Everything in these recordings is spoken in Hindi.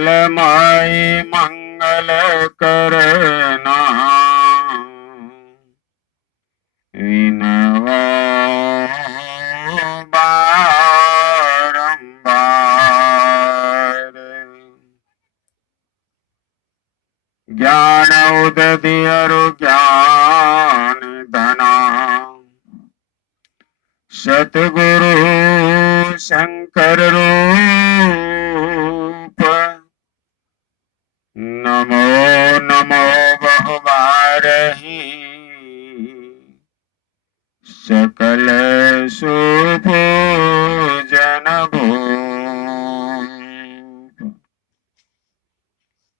मंगलमय मंगल करना विनव बारंबार। ज्ञान उदधि अरु ज्ञान धना सतगुरु शंकर रूप नमो नमो बहुबारही सकल सुपूजन भूप।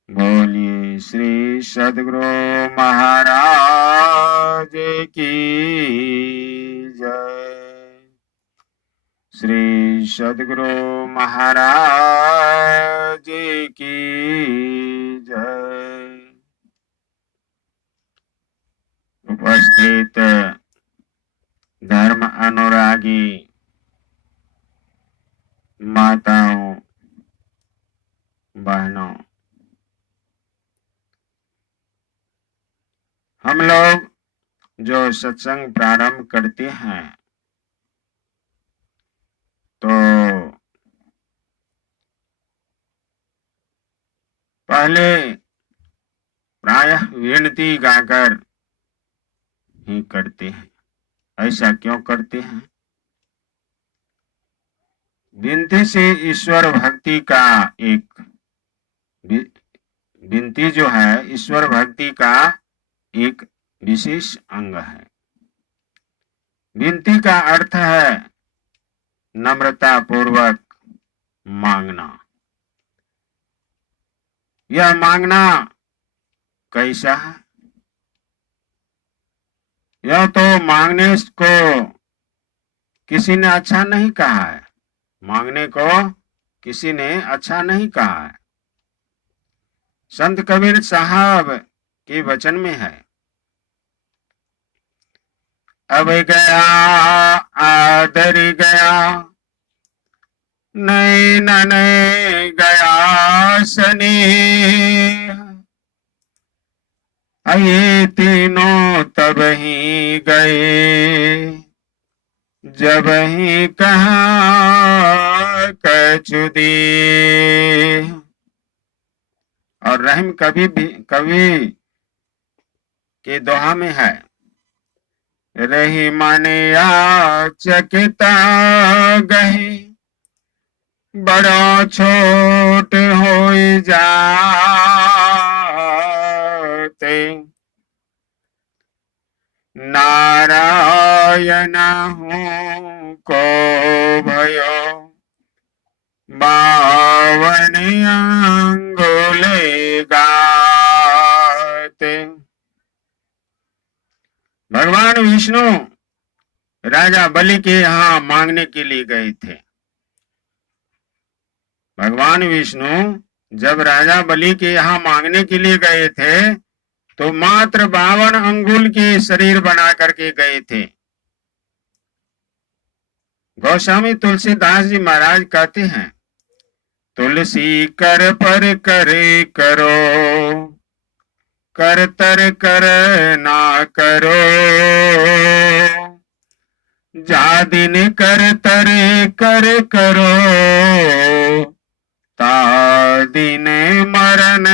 बोलिए श्री सद्गुरु महाराज की जय। श्री सद्गुरु महाराज की जय। उपस्थित धर्म अनुरागी माताओं बहनों, हम लोग जो सत्संग प्रारंभ करते हैं तो पहले प्रायः विनती गाकर ही करते हैं। ऐसा क्यों करते हैं? विनती से ईश्वर भक्ति का एक विनती जो है ईश्वर भक्ति का एक विशेष अंग है। विनती का अर्थ है नम्रता पूर्वक मांगना। यह मांगना कैसा है? यह तो मांगने को किसी ने अच्छा नहीं कहा है। मांगने को किसी ने अच्छा नहीं कहा है। संत कबीर साहब के वचन में है, अब गया आदर गया नहीं नने गया स्नेह। ये तीनों तब ही गए जब ही कहा कछु दे। और रहम कवि के दोहा में है, रही माने चकिता गहे बड़ा छोट हो जाते। नारायण हूँ को भयो बावन अंगुले गाते। भगवान विष्णु राजा बलि के यहाँ मांगने के लिए गए थे। भगवान विष्णु जब राजा बलि के यहाँ मांगने के लिए गए थे तो मात्र 52 अंगुल के शरीर बना करके गए थे। गोस्वामी तुलसीदास जी महाराज कहते हैं, तुलसी कर पर करे करो कर तर कर ना करो। जा दिन कर तरे कर करो ता दिन मरण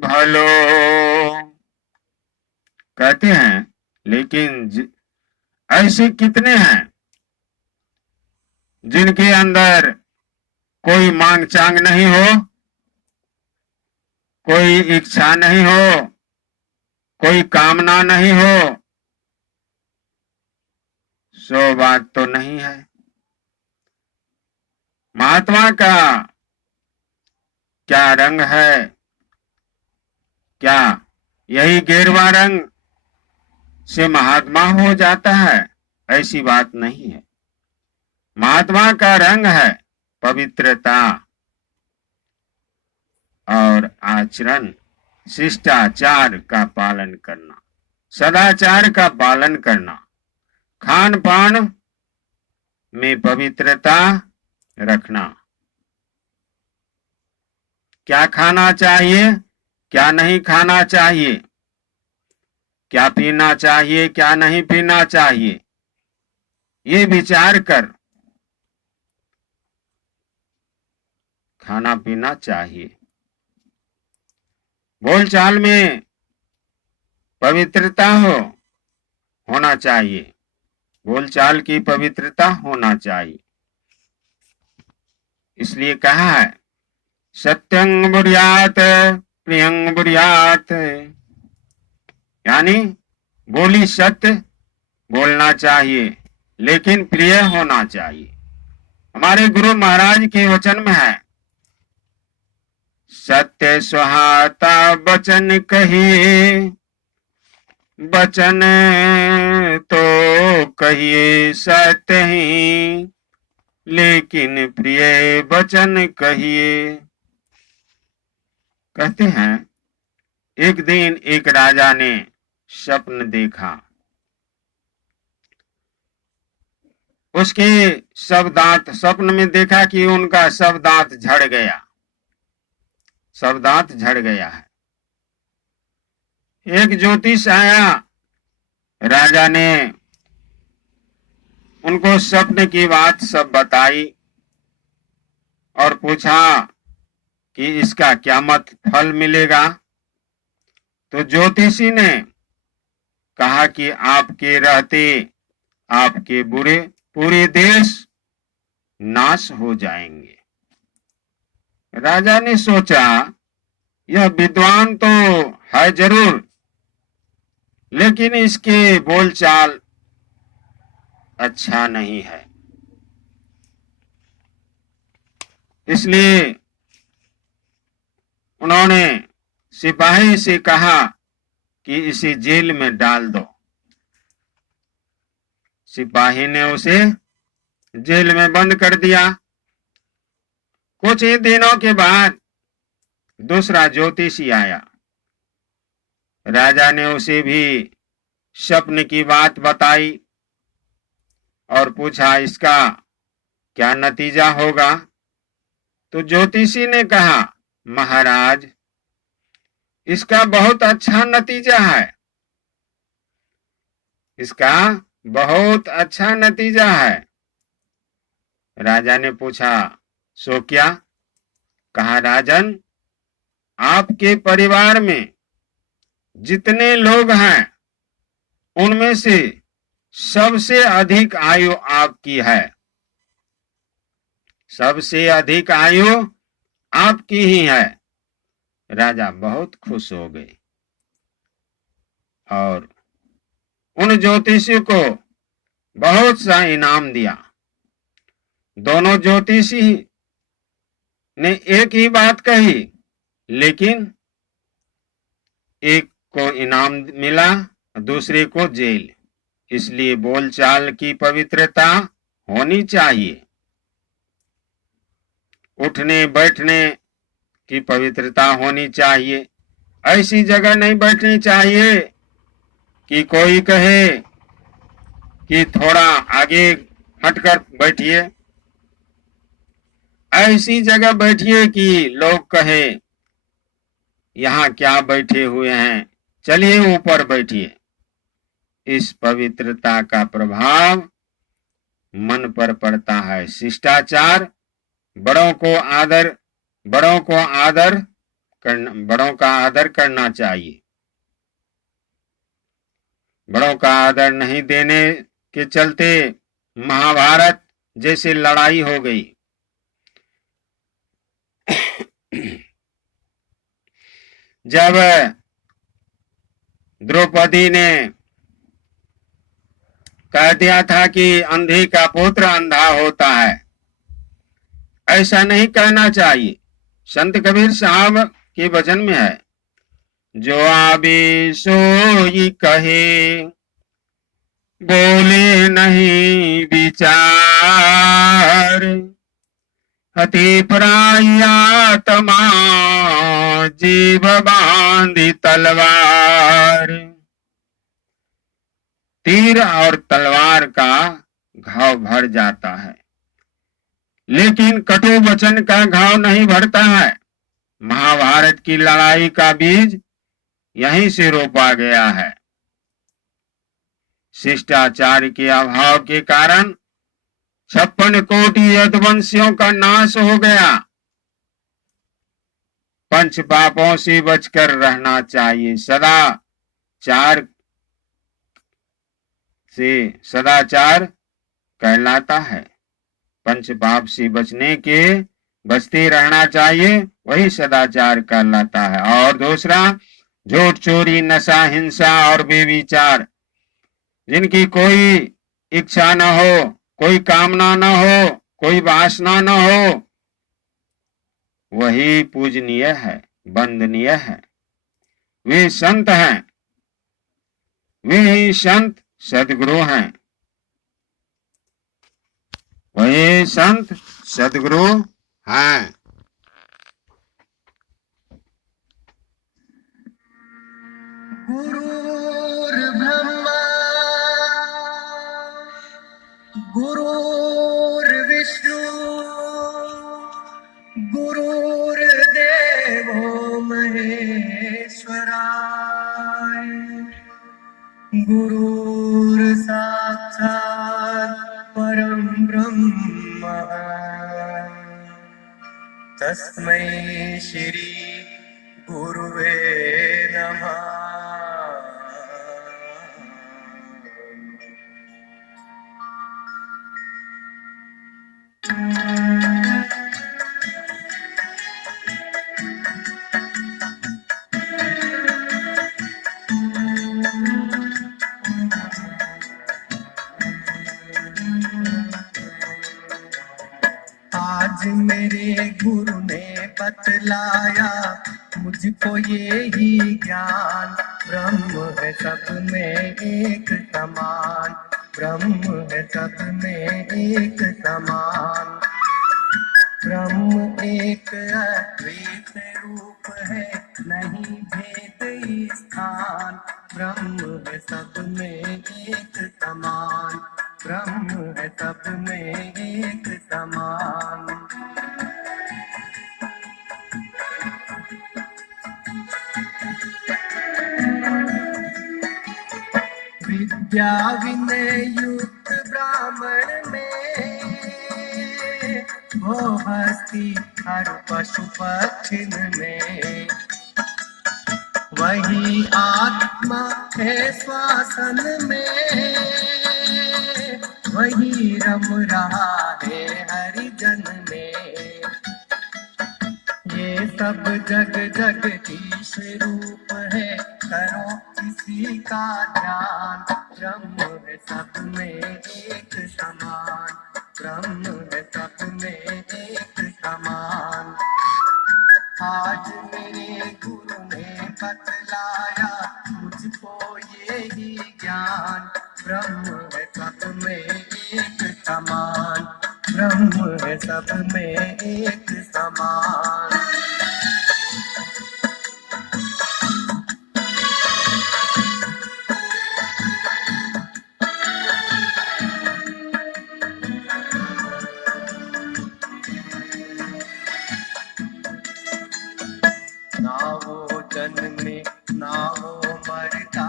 भलो। कहते हैं लेकिन ऐसे कितने हैं जिनके अंदर कोई मांग चांग नहीं हो, कोई इच्छा नहीं हो, कोई कामना नहीं हो। सो बात तो नहीं है। महात्मा का क्या रंग है? क्या यही गेरुआ रंग से महात्मा हो जाता है? ऐसी बात नहीं है। महात्मा का रंग है पवित्रता और आचरण, शिष्टाचार का पालन करना, सदाचार का पालन करना, खान पान में पवित्रता रखना। क्या खाना चाहिए, क्या नहीं खाना चाहिए, क्या पीना चाहिए, क्या नहीं पीना चाहिए, ये विचार कर खाना पीना चाहिए। बोलचाल में पवित्रता होना चाहिए, बोलचाल की पवित्रता होना चाहिए। इसलिए कहा है सत्यं बुर्यात प्रियं बुर्यात, यानी बोली सत्य बोलना चाहिए लेकिन प्रिय होना चाहिए। हमारे गुरु महाराज के वचन में है सत्य सुहाता वचन कहिए, वचन तो कहिए सत्य ही, लेकिन प्रिय वचन कहिए। कहते हैं एक दिन एक राजा ने स्वप्न देखा, उसके सब दांत, स्वप्न में देखा कि उनका सब दांत झड़ गया, सब दांत झड़ गया है। एक ज्योतिष आया, राजा ने उनको स्वप्न की बात सब बताई और पूछा कि इसका क्या मत फल मिलेगा। तो ज्योतिषी ने कहा कि आपके रहते आपके बुरे पूरे देश नाश हो जाएंगे। राजा ने सोचा यह विद्वान तो है जरूर, लेकिन इसके बोलचाल अच्छा नहीं है, इसलिए उन्होंने सिपाही से कहा कि इसे जेल में डाल दो। सिपाही ने उसे जेल में बंद कर दिया। कुछ ही दिनों के बाद दूसरा ज्योतिषी आया, राजा ने उसे भी स्वप्न की बात बताई और पूछा इसका क्या नतीजा होगा। तो ज्योतिषी ने कहा महाराज इसका बहुत अच्छा नतीजा है, इसका बहुत अच्छा नतीजा है। राजा ने पूछा सो क्या। कहा राजन आपके परिवार में जितने लोग हैं उनमें से सबसे अधिक आयु आपकी है, सबसे अधिक आयु आपकी ही है। राजा बहुत खुश हो गए और उन ज्योतिषी को बहुत सा इनाम दिया। दोनों ज्योतिषी ने एक ही बात कही, लेकिन एक को इनाम मिला, दूसरे को जेल। इसलिए बोलचाल की पवित्रता होनी चाहिए, उठने बैठने की पवित्रता होनी चाहिए। ऐसी जगह नहीं बैठनी चाहिए कि कोई कहे कि थोड़ा आगे हटकर बैठिए, ऐसी जगह बैठिए कि लोग कहे यहाँ क्या बैठे हुए हैं, चलिए ऊपर बैठिए। इस पवित्रता का प्रभाव मन पर पड़ता है। शिष्टाचार, बड़ों का आदर करना चाहिए। बड़ों का आदर नहीं देने के चलते महाभारत जैसी लड़ाई हो गई। जब द्रौपदी ने कह दिया था कि अंधी का पुत्र अंधा होता है, ऐसा नहीं कहना चाहिए। संत कबीर साहब के वचन में है जो आवे सोई कहे, बोले नहीं विचार, हति पराया तमा जीव बांधी तलवार। तीर और तलवार का घाव भर जाता है, लेकिन कटु वचन का घाव नहीं भरता है। महाभारत की लड़ाई का बीज यहीं से रोपा गया है। शिष्टाचार के अभाव के कारण 56 कोटि यदुवंशियों का नाश हो गया। पंच पापों से बचकर रहना चाहिए। सदाचार से सदाचार कहलाता है। पंच पाप से बचते रहना चाहिए, वही सदाचार कहलाता है। और दूसरा, झूठ, चोरी, नशा, हिंसा और बेविचार, जिनकी कोई इच्छा न हो, कोई कामना न हो, कोई वासना न हो, वही पूजनीय है, वंदनीय है। वे संत हैं, वे ही संत सदगुरु हैं, वही संत सदगुरु हैं। गुरुर्ब्रह्मा गुरुर्विष्णु गुरुर्देवो महेश्वराय गुरुर्साक्षात् परं ब्रह्म तस्मै श्री गुरुवे नमः। आज मेरे गुरु ने बतलाया मुझको ये ही ज्ञान, ब्रह्म है सब में एक समान, ब्रह्म है सब में एक समान। ब्रह्म एक अद्वैत रूप है, नहीं भेद स्थान, ब्रह्म है सब में एक समान, ब्रह्म है सब में एक समान। विद्या विनय युक्त ब्राह्मण में वो हस्ती हर पशु पक्षी में, वही आत्मा है श्वासन में, वही रम रहा है हरिजन में। ये सब जग जगदीश रूप है, करो इसी का ध्यान, ब्रह्म है सब में एक समान, ब्रह्म है सब में एक समान। आज मेरे गुरु ने बतलाया मुझको ये ही ज्ञान, ब्रह्म है सब में एक समान, ब्रह्म है सब में एक समान। ना वो जन्मे ना वो मरता,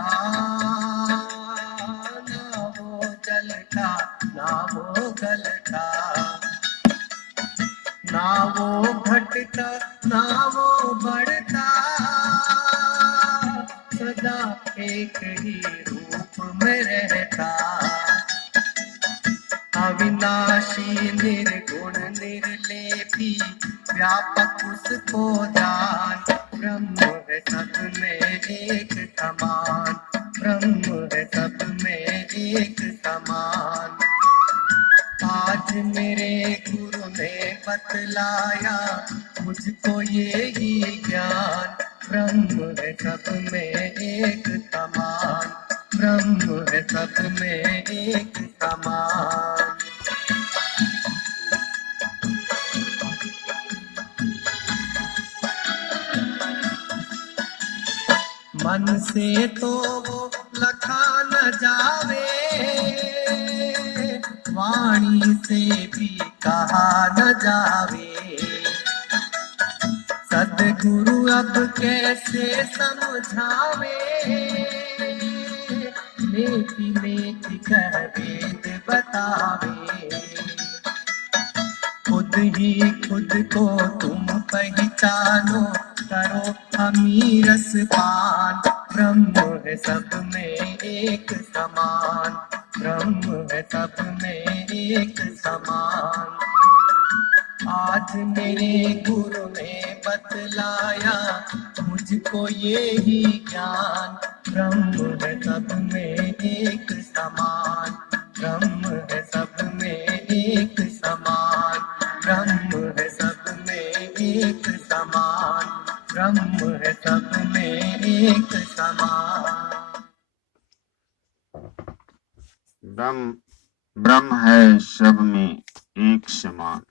ना वो जलता ना वो गलता, ना वो घटता ना वो बढ़ता, सदा एक ही रूप में रहता। अविनाशी निर्गुण निर्लेपी व्यापक उसको जान, ब्रह्म है सब में एक समान, ब्रह्म है सब में एक समान। आज मेरे गुरु ने बतलाया मुझको ये ही ज्ञान, ब्रह्म है सब में एक समान, ब्रह्म है सब में एक समान। मन से तो वो लखा न जावे, वाणी से भी कहा न जावे, सदगुरु अब कैसे समझावे, मेटी मेटी कह वेद बतावे। खुद ही खुद को तुम पहचानो, करो अमीरस पान। ब्रह्म है सब में एक समान, ब्रह्म है सब में एक समान। आज मेरे गुरु ने बतलाया मुझको ये ही ज्ञान। ब्रह्म है सब में एक समान, ब्रह्म है सब में एक समान, ब्रह्म है सब में एक समान, ब्रह्म है सब में एक समान। ब्रह्म ब्रह्म है सब में एक समान।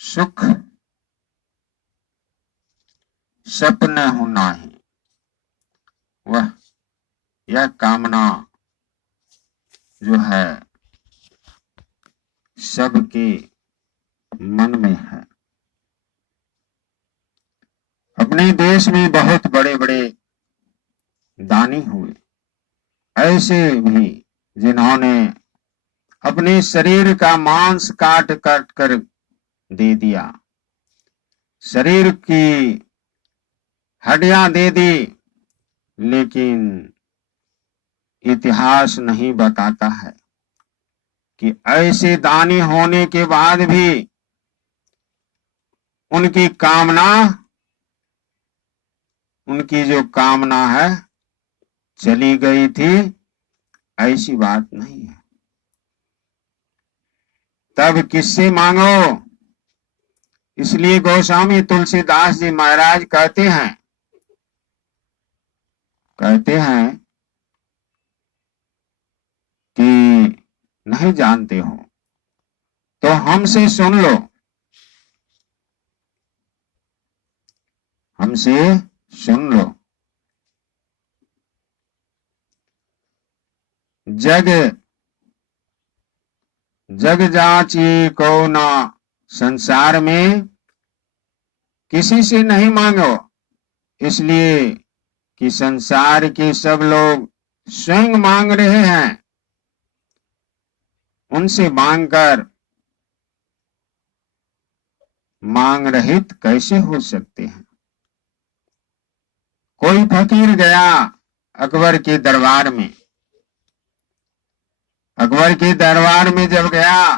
सुख सपने होना ही, वह यह कामना जो है सबके मन में है। अपने देश में बहुत बड़े बड़े दानी हुए, ऐसे भी जिन्होंने अपने शरीर का मांस काट काट कर दे दिया, शरीर की हड्डियां दे दी, लेकिन इतिहास नहीं बताता है कि ऐसे दानी होने के बाद भी उनकी कामना, उनकी जो कामना है चली गई थी, ऐसी बात नहीं है। तब किससे मांगो? इसलिए गोस्वामी तुलसीदास जी महाराज कहते हैं कि नहीं जानते हो तो हमसे सुन लो, हमसे सुन लो। जग जग जाची को ना, संसार में किसी से नहीं मांगो, इसलिए कि संसार के सब लोग स्वयं मांग रहे हैं। उनसे मांगकर मांग रहित कैसे हो सकते हैं? कोई फकीर गया अकबर के दरबार में, अकबर के दरबार में जब गया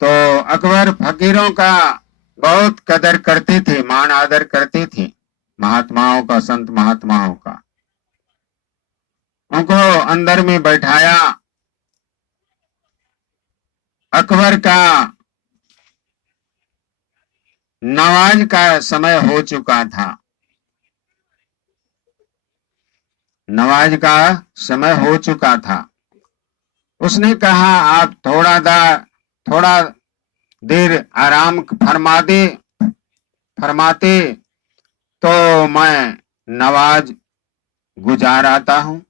तो अकबर फकीरों का बहुत कदर करते थे, मान आदर करते थे, महात्माओं का, संत महात्माओं का। उनको अंदर में बैठाया। अकबर का नमाज का समय हो चुका था, नमाज का समय हो चुका था। उसने कहा आप थोड़ा देर आराम फरमाते तो मैं नमाज गुजार आता हूं।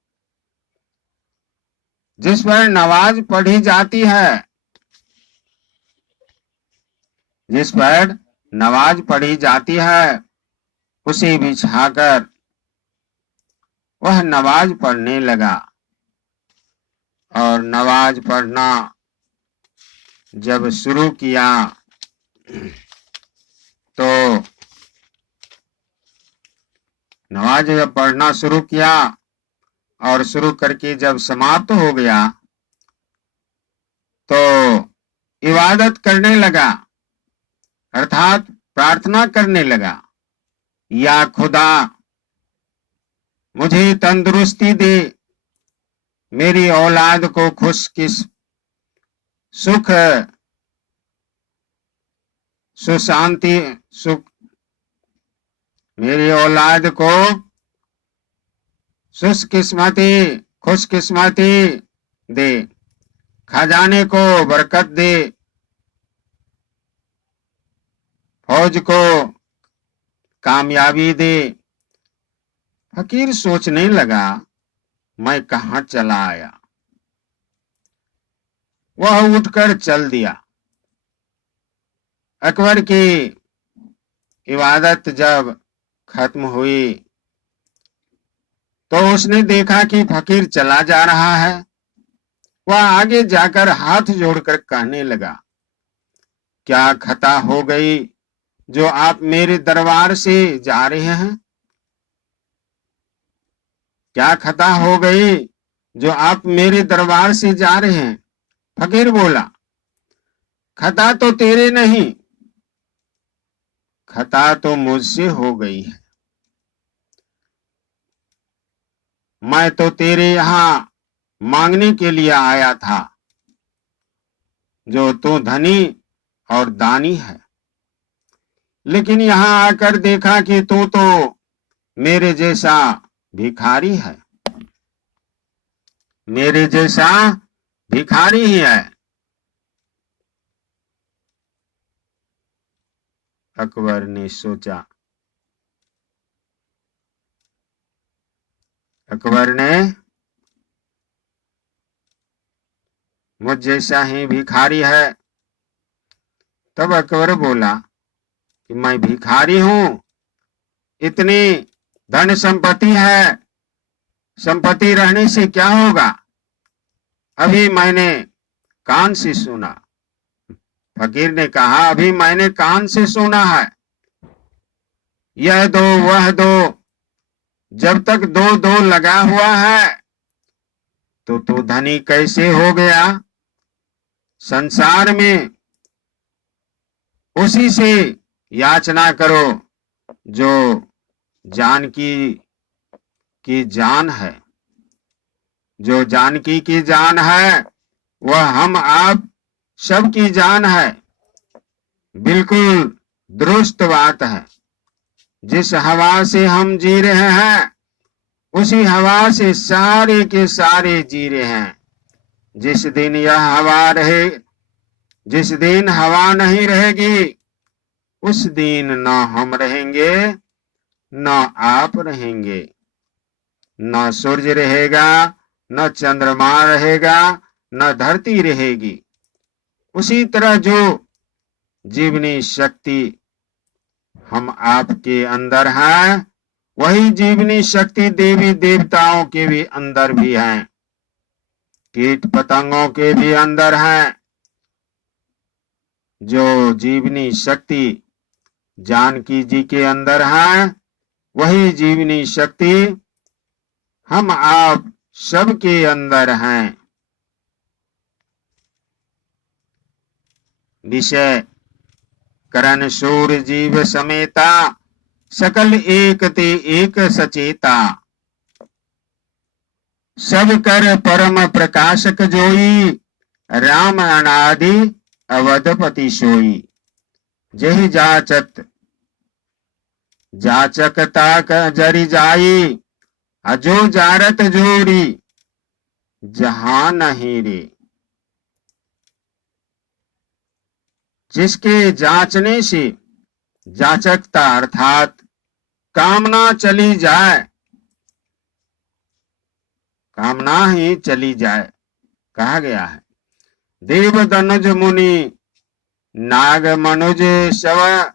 जिस पर नमाज पढ़ी जाती है, जिस पर नमाज पढ़ी जाती है, उसे बिछाकर वह नमाज पढ़ने लगा। और नमाज पढ़ना जब शुरू किया तो नमाज जब पढ़ना शुरू किया और शुरू करके जब समाप्त हो गया तो इबादत करने लगा, अर्थात प्रार्थना करने लगा, या खुदा मुझे तंदुरुस्ती दे, मेरी औलाद को मेरी औलाद को खुशकिस्मती दे, खजाने को बरकत दे, फौज को कामयाबी दे। फकीर सोचने लगा मैं कहां चला आया। वह उठकर चल दिया। अकबर की इबादत जब खत्म हुई तो उसने देखा कि फकीर चला जा रहा है। वह आगे जाकर हाथ जोड़कर कहने लगा, क्या खता हो गई जो आप मेरे दरबार से जा रहे हैं? क्या खता हो गई जो आप मेरे दरबार से जा रहे हैं? फकीर बोला, खता तो तेरे नहीं, खता तो मुझसे हो गई है। मैं तो तेरे यहां मांगने के लिए आया था, जो तू धनी और दानी है, लेकिन यहां आकर देखा कि तू तो मेरे जैसा भिखारी है, मेरे जैसा भिखारी ही है। अकबर ने सोचा, अकबर ने मुझ जैसा ही भिखारी है। तब अकबर बोला कि मैं भिखारी हूं, इतनी धन संपत्ति है, संपत्ति रहने से क्या होगा? अभी मैंने कान से सुना। फकीर ने कहा, अभी मैंने कान से सुना है, यह दो वह दो, जब तक दो दो लगा हुआ है तो तू धनी कैसे हो गया? संसार में उसी से याचना करो जो जानकी की जान है। जो जानकी की जान है वह हम आप सबकी जान है। बिल्कुल दुरुस्त बात है। जिस हवा से हम जी रहे हैं उसी हवा से सारे के सारे जी रहे हैं। जिस दिन यह हवा रहे, जिस दिन हवा नहीं रहेगी उस दिन न हम रहेंगे न आप रहेंगे, न सूर्य रहेगा, न चंद्रमा रहेगा, न धरती रहेगी। उसी तरह जो जीवनी शक्ति हम आपके अंदर है, वही जीवनी शक्ति देवी देवताओं के भी अंदर भी है, कीट पतंगों के भी अंदर है। जो जीवनी शक्ति जानकी जी के अंदर है, वही जीवनी शक्ति हम आप सबके अंदर हैं। विषय करण शूर जीव समेता, सकल एक ते एक सचेता। सब कर परम प्रकाशक जोई, राम अनादि अवधपति सोई। जहि जाचत जाचकता जरि जाई, अजो जारत जोरी जहां नहीं रे। जिसके जांचने से जाचकता अर्थात कामना चली जाए, कामना ही चली जाए, कहा गया है। देव दनुज मुनि नाग मनुज शव,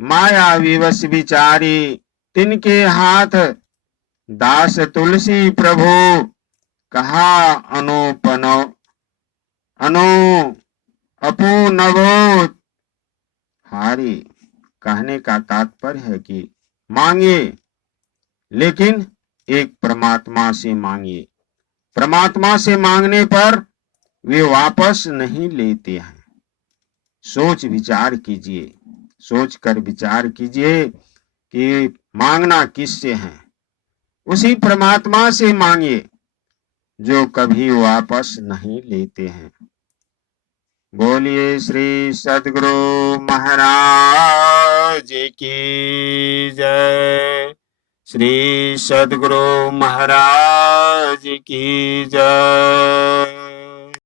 माया विवश विचारी। तिनके हाथ दास तुलसी प्रभु, कहा अनुपनो अनु अपुनवो हारी। कहने का तात्पर्य है कि मांगिए, लेकिन एक परमात्मा से मांगिए। परमात्मा से मांगने पर वे वापस नहीं लेते हैं। सोच विचार कीजिए, सोच कर विचार कीजिए कि मांगना किससे है। उसी परमात्मा से मांगिए जो कभी वापस नहीं लेते हैं। बोलिए श्री सद्गुरु महाराज की जय। श्री सद्गुरु महाराज की जय।